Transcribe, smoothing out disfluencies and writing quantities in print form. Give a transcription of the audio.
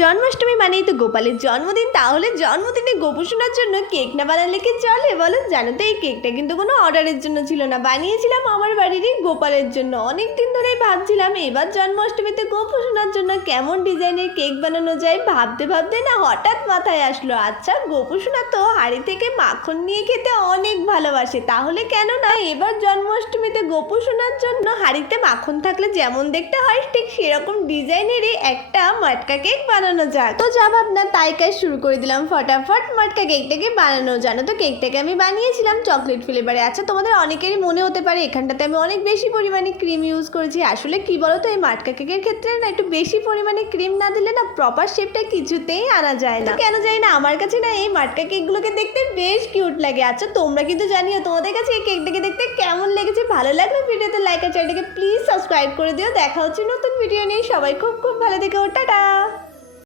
জন্মাষ্টমী মানেই তো গোপালের জন্মদিন, তাহলে জন্মদিনে গোপু সোনার জন্য কেক না বানালে কি চলে বলো? জানো তো এই কেকটা কিন্তু কোনো অর্ডারের জন্য ছিল না, বানিয়েছিলাম আমার বাড়িরই গোপালের জন্য। অনেক দিন ধরেই ভাবছিলাম এবার জন্মাষ্টমীতে গোপু সোনার জন্য কেমন ডিজাইনের কেক বানানো যায়। ভাবতে ভাবতে না হঠাৎ মাথায় আসলো, আচ্ছা গোপু সোনা তো হাঁড়ি থেকে মাখন নিয়ে খেতে অনেক ভালোবাসে, তাহলে কেন না এবার জন্মাষ্টমীতে গোপু সোনার জন্য হাঁড়িতে মাখন থাকলে যেমন দেখতে হয় ঠিক সেরকম ডিজাইনেরই একটা মটকা কেক বানানো যাক। তো যা ভাবনা তাই কাজ শুরু করে দিলাম, ফটাফট মটকা কেকটাকে বানানো। জানো তো কেকটাকে আমি বানিয়েছিলাম চকলেট ফ্লেভারে। আচ্ছা তোমাদের অনেকেরই মনে হতে পারে এখানটাতে আমি অনেক বেশি পরিমাণে ক্রিম ইউজ করেছি। আসলে কি বলো তো, এই মটকা কেকের ক্ষেত্রে না একটু বেশি পরিমাণে ক্রিম না দিলে না প্রপার শেপটা কিছুতেই আনা যায় না। কেন জানি না আমার কাছে না এই মটকা কেকগুলোকে দেখতে বেশ কিউট লাগে। আচ্ছা তোমরা কিন্তু জানিও তোমাদের কাছে এই কেকটাকে দেখতে কেমন লেগেছে। ভালো লাগলে ভিডিওতে লাইক আর চ্যানেলটাকে প্লিজ সাবস্ক্রাইব করে দিও। দেখা হচ্ছে নতুন ভিডিও নিয়ে। সবাই খুব খুব ভালো থেকো, টাটা।